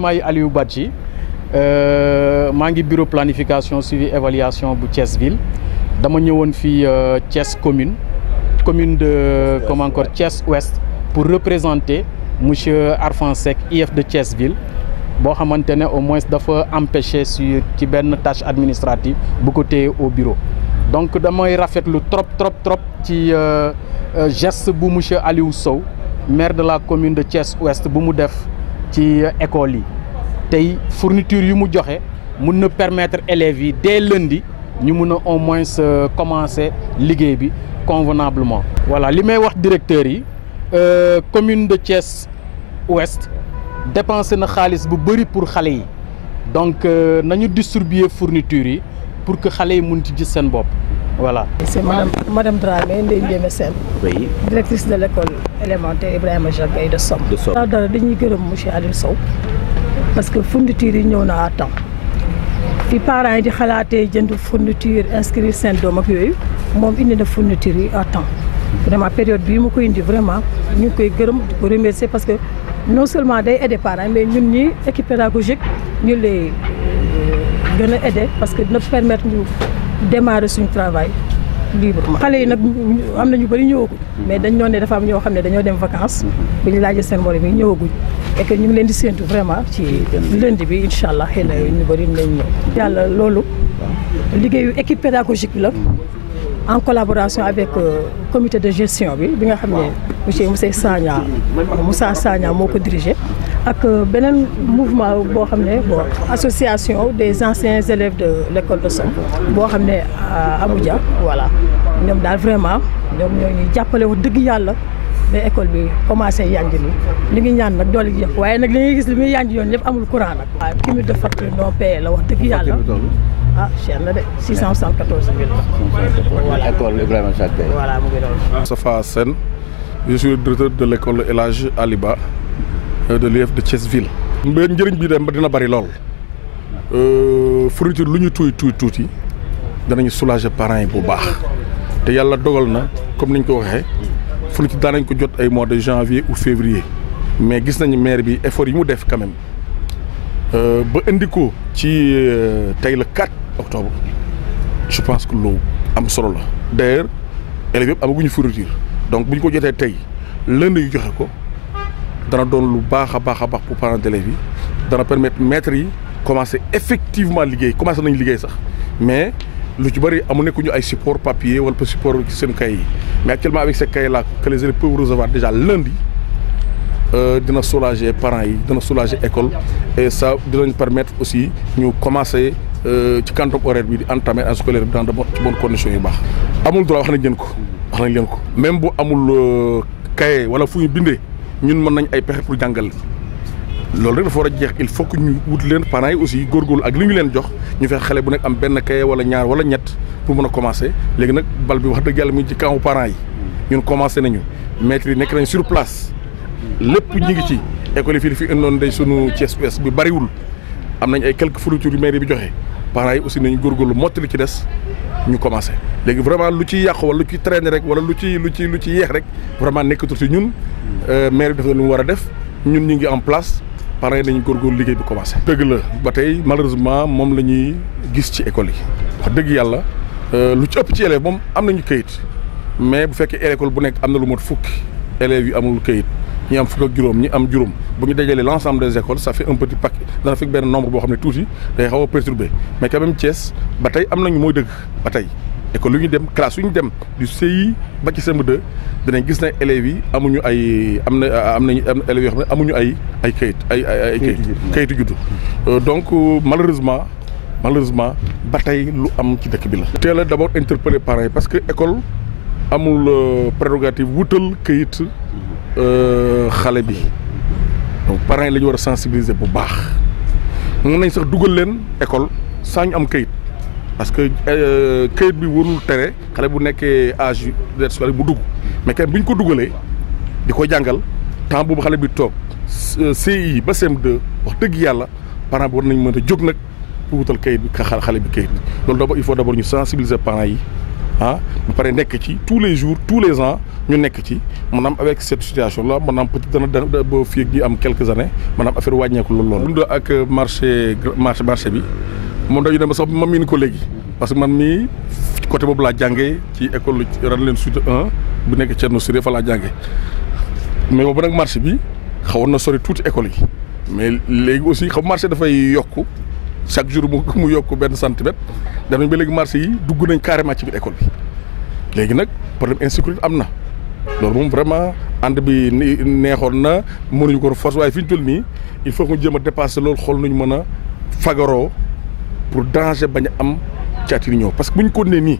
maay Aliou Badji maa ngi bureau planification suivi évaluation bu Thiès ville dama ñëwoon fii Thiès commune de comme encore Thiès Ouest pour représenter monsieur Arfan Seck IF de Thiès ville boo xamante ne au moins dafa empêché ci benn tâche administrative bu ko téye au bureau donc damay rafetlu trop ci geste bu monsieur Aliou Sow maire de la commune de Thiès Ouest bu mu def ci école yi tey fourniture yu mu joxe mun na permettre élèves yi dès lundi ñu mun a au moins commencer liggéey bi convenablement. voilà li may wax directeur yi commune de Thiès Ouest dépensé na xaalis bu bëri pour xale yi donc nañu distribuer fourniture yi pour que xale yi mun ci gis seen bopp voilà. c'est madame Dramé Ndeye Ndiémé Sène. oui directrice de l'école élémentaire Ibrahima Jacques Gaye de Somme. dara dañuy gërëm monsieur Aliou Sow parce que fourniture yi ñëw na à temps fi parents yi di xalaatee jënd fourniture inscrire seen doom ak yooyu moom indi na fourniture yi à temps vraiment période bii mu ko indi vraiment ñu ngi koy gërëm di ko remercier parce que non seulement day aider parents mais ñun ñi équipe pédagogique ñu lay gën a aider parce que dina permettre ñu démarrer suñu travail librement. xale yi nag am na ñu bëri ñëwaguñ mais dañ doon ne dafa am ñoo xam ne dañoo dem vacances bu ñu laajee seen morom yi ñëwaguñ et que ñu ngi leen di séntu vraiment ci lundi bi incha allah xëy na ñu bëri nañ ñëw. yàlla loolu liggéeyu équipe pédagogique bi la en collaboration avec comité de gestion bi nga xam ne Moussa Sagna moo ko dirigé ak beneen mouvement boo xam ne bon association des anciens élèves de l'école de Somme boo xam ne Abuja voilà ñoom daal vraiment ñoom ñoo ñuy jàppale wax dëgg yàlla mais école bi commencé yanj ni li ngi ñaan nag doole gi yëpp waaye nag li ngay gis li muy yanj yoon yëpp amul courant nag. waaw cumul de facture non payé la wax dëgg yàlla. ah cher na de 674 000 la. voilà école Ibrahima Jacques Gaye. voilà mu ngi doon. Safa Sène, je suis le directeur de l'école El Hadj Aliba de l'IEF de Thiès ville. mais njëriñ bi dem ba dina bari lool fourniture lu ñu tuuti danañu soulager parents yi bu baax te yàlla dogal na comme niñ ko waxee fourniture daanañ ko jot ay mois de janvier ou février mais gis nañu maire bi effort yi mu def quand même ba indi ko ci tey le 4 octobre je pense que loolu am solo la d'ailleurs élèves yëpp amaguñu fourniture donc bu ñu ko jotee tey lundi yu joxe ko dana doon lu baax a baax pour parents d'élèves yi dana permettre maîtres yi commencer effectivement liggéey commencer nañu liggéey sax mais lu ci bëri amu nekkuñu ay support papier wala support ci seen cahier yi mais actuellement avec ces cahiers là que les élèves peuvent recevoir déjà lundi dina soulager parents yi dina soulager école et ça dinañ permettre aussi ñu commencer ci quantum horaire bi di entamer en scolaire dans de bonnes conditions yu baax. amul droit wax nañ leen ko même bu amul cahier wala fu ñu bindee ñun mën nañ ay pexe pour jàngal loolu rek dafa war a jeex il faut que ñu wut leen parents yi aussi góorgóorlu ak li ñu leen jox ñu fexe xale bu nekk am benn cahier wala ñaar wala ñett pour mën a commencer léegi nag bal bi wax dëgg yàlla mu ci camp parents yi ñun commencé nañu maîtres yi nekk nañ sur place. lépp ñi ngi ci école yi fii fi indoon day sunu Thiès Ouest bi bariwul am nañ ay quelques fournitures yu mairie bi joxe parents yi aussi nañu góorgóorlu mottali ci des ñu commencé léegi vraiment lu ci yàqu wala lu ci traîner rek wala lu ci yeex rek vraiment nekkatul ci ñun mairie bi def na lu mu war a def ñun ñu ngi en place parents yi nañu góorgóorlu liggéey bi commencé. dëgg la ba tey malheureusement moom la ñuy gis ci école yi wax dëgg yàlla lu ci ëpp ci élèves moom am nañu kayit mais bu fekkee école bu nekk am na lu mot fukki élèves yi amul kayit. ñi am fukk ak juróom ñi am juróom bu ñu dajalee l'ensemble des écoles ça fait un petit paquet dana fekk benn nombre boo xam ne tuuti day xaw a perturbé mais quand même Thiès ba tey am nañu mooy dëgg ba tey école yu ñu dem classe yu ñu dem du CI ba ci CM2 dinañ gis ne élèves yi amuñu ay am nañu élèves yoo xam ne amuñu ay kayit ay kayitu juddu donc malheureusement ba tey lu am ci dëkk bi la. teel a d'abord interpeller parents yi parce que école amul prérogative wutal kayit. xale bi donc parents yi la ñu war a sensibiliser bu baax mën nañ sax dugal leen école sans ñu am kayit parce que kayit bi warul tere xale bu nekkee âge d'être scolaire bu dugg mais kay bu ñu ko dugalee di ko jàngal temps boobu xale bi toog CI ba CM2 wax dëgg yàlla parents bi war nañ mën a jóg nag pour wutal kayit bi xale bi kayit bi loolu d'abord il faut d'abord ñu sensibiliser parents yi ba pare nekk ci tous les jours tous les ans ñu nekk ci maanaam avec cette situation là maanaam peut-être dana ba fii ak ñi am quelques années maanaam affaire wàññeeku loolu. dund ak marché bi moom dañu dem sax ma miin ko léegi parce que man mii côté boobu laa jàngee ci école Ranérou Sud 1 bu nekk Thierno Siré fa laa jàngee mais boobu nag marché bi xawoon na sori tuuti école yi mais léegi aussi xam marché dafay yokku chaque jour mu yokk benn centimètre dem nañ ba léegi marché yi dugg nañ carrément ci biir école bi léegi nag problème insécurité am na loolu moom vraiment ànd bi neexoon na mënuñu ko force waaye fi ñu toll nii il faut que ñu jéem a dépasser loolu xool nuñ mën a fagaroo pour danger bañ a am caati ñëw parce que bu ñu ko nee nii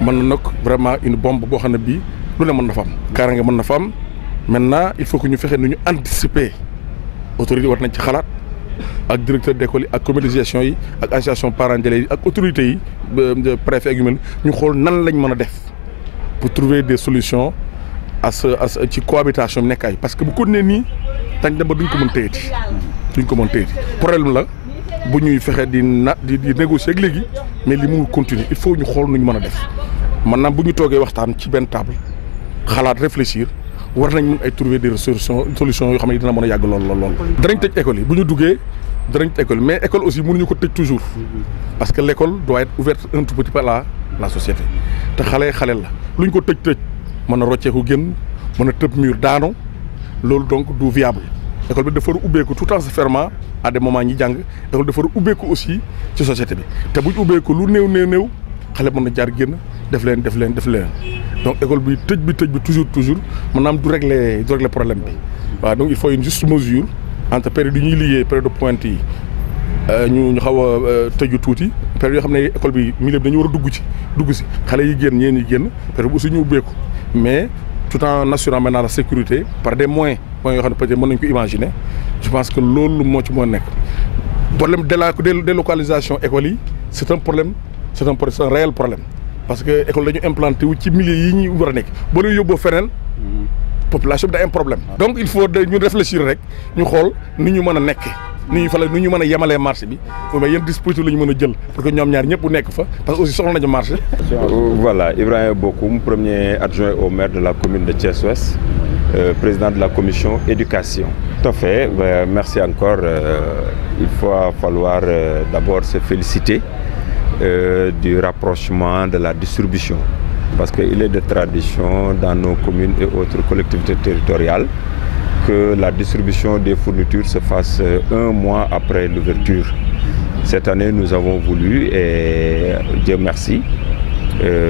mën na nag vraiment une bombe boo xam ne bii lu ne mën na fa am. kaaraange mën na fa am maintenant il faut que ñu fexe nu ñu anticiper autorité war nañ ci xalaat. ak directeur d'école yi ak comité de gestion yi ak association parents d'élèves yi ak autorités yi préfet ak yu mel ñu xool nan lañ mën a def pour trouver des solutions ci cohabitation bi nekkaay parce que bu continuer nii tañ dem ba duñ ko mën téyeti problème la bu ñuy fexe di négocier ak léegi mais li mënul continuer il faut ñu xool nu ñu mën a def maanaam bu ñu toogee waxtaan ci benn table xalaat réfléchir war nañ mën ay trouver des solutions yoo xam ne dina mën a yàgg lool. danañ tëj école yi bu ñu duggee danañ tëj école mais école aussi mënuñu ko tëj toujours parce que l'école doit être ouverte un tout petit peu à la société te xale la lu ñu ko tëj mën a rocceeku génn mën a tëb mur daanu loolu donc du viable. école bi dafa war a ubbeeku tout en se fermant à des moments ñi jàng école dafa war a ubbeeku aussi ci société bi te bu ñu ubbeeku lu néew xale mën na jaar génn def leen donc école bi tëj bi toujours maanaam du régler problème bi waaw donc il faut une juste mesure entre période yi ñuy liggéey période de pointe yi ñu xaw a tëju tuuti période yoo xam ne école bi milieu bi dañu war a dugg si xale yi génn ñeen yi génn période bu aussi ñu ubbeeku mais tout en assurant maintenant la sécurité par des moyens yoo xam ne peut-être mën nañu ko imaginer je pense que loolu moo ci moo nekk problème délocalisation école yi c'est un réel problème parce que école dañu implanté wu ci milieu yi ñuy war a nekk boo leen yóbboo feneen population bi day am problème donc il faut ñu réfléchir rek ñu xool ni ñu mën a nekke ni ñu mën a yemalee marché bi mais yan dispositif la ñu mën a jël pour que ñoom ñaar ñëpp nekk fa parce que aussi soxla nañu marché. Voilà, Ibrahima Bokoum, premier adjoint au maire de la commune de Thiès-Ouest, président de la commission éducation. Tout à fait, merci encore. Il va falloir d'abord se féliciter du rapprochement de la distribution parce qu'il est de tradition dans nos communes et autres collectivités territoriales que la distribution des fournitures se fasse un mois après l'ouverture. Cette année, nous avons voulu, et Dieu merci,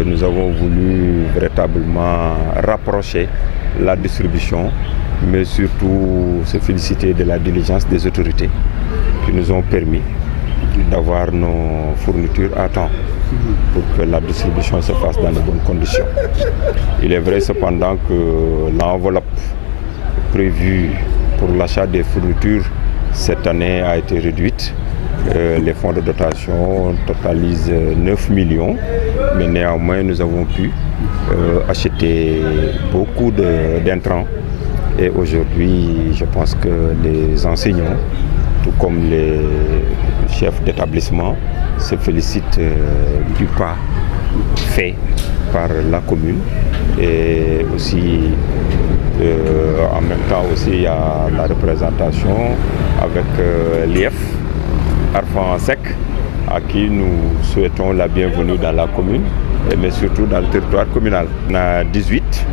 nous avons voulu véritablement rapprocher la distribution, mais surtout se féliciter de la diligence des autorités qui nous ont permis d'avoir nos fournitures à temps pour que la distribution se fasse dans de bonnes conditions. Il est vrai cependant que l'enveloppe prévue pour l'achat des fournitures cette année a été réduite. Les fonds de dotation totalisent 9 millions, mais néanmoins nous avons pu acheter beaucoup d'intrants. Et aujourd'hui, je pense que les enseignants, tout comme les chefs d'établissement, se félicitent du pas fait par la commune. Et aussi, en même temps aussi, il y a la représentation avec l'IEF, Arfan Sec, à qui nous souhaitons la bienvenue dans la commune, mais surtout dans le territoire communal. On a 18,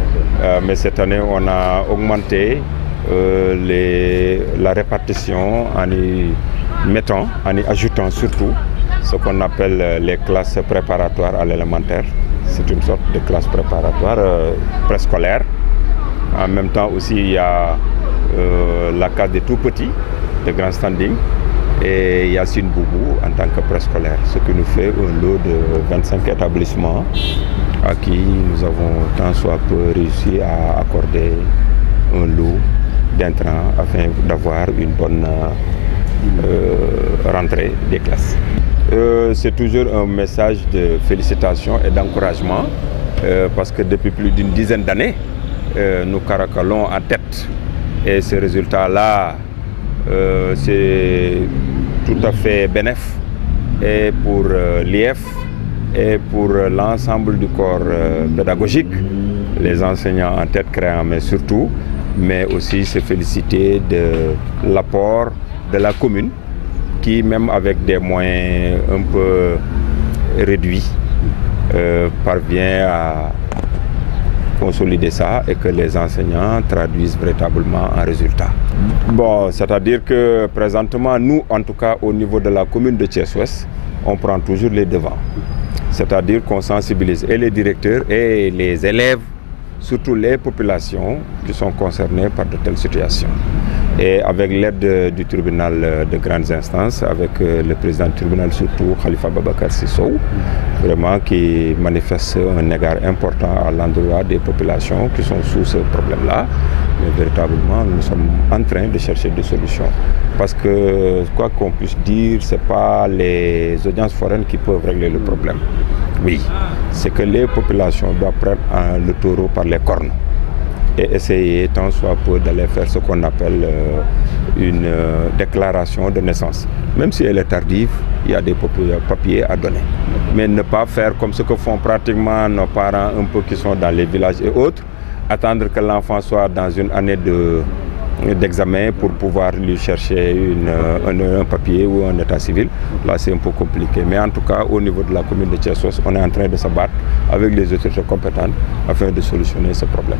mais cette année on a augmenté la répartition en y ajoutant surtout ce qu'on appelle les classes préparatoires à l'élémentaire. C'est une sorte de classe préparatoire préscolaire. En même temps aussi il y a la case des tout petits, de grand standing, et Yacine Boubou en tant que préscolaire, ce qui nous fait un lot de 25 établissements à qui nous avons tant soit peu réussi à accorder un lot d'intrants afin d'avoir une bonne rentrée des classes. C'est toujours un message de félicitations et d'encouragement parce que depuis plus d'une dizaine d'années, nous caracolons en tête et ce résultat-là, c'est tout à fait bénéfique et pour l'IEF et pour l'ensemble du corps pédagogique, les enseignants en tête créants, mais surtout, mais aussi se féliciter de l'apport de la commune qui, même avec des moyens un peu réduits, parvient à consolider ça et que les enseignants traduisent véritablement en résultat. Bon, c'est-à-dire que présentement, nous, en tout cas au niveau de la commune de Thiès-Ouest, on prend toujours les devants. C'est-à-dire qu'on sensibilise et les directeurs et les élèves, surtout les populations qui sont concernées par de telles situations. Et avec l'aide du tribunal de grandes instances, avec le président du tribunal surtout, Khalifa Babacar Sissou, vraiment qui manifeste un égard important à l'endroit des populations qui sont sous ce problème-là. Mais véritablement, nous sommes en train de chercher des solutions. Parce que, quoi qu'on puisse dire, ce n'est pas les audiences foraines qui peuvent régler le problème. Oui, c'est que les populations doivent prendre le taureau par les cornes et essayer tant soit peu d'aller faire ce qu'on appelle une déclaration de naissance. Même si elle est tardive, il y a des papiers à donner. Mais ne pas faire comme ce que font pratiquement nos parents un peu qui sont dans les villages et autres, attendre que l'enfant soit dans une année d'examen pour pouvoir lui chercher un papier ou un état civil. Là, c'est un peu compliqué. Mais en tout cas, au niveau de la commune de Thiès-Ouest, on est en train de se battre avec les autorités compétentes afin de solutionner ce problème.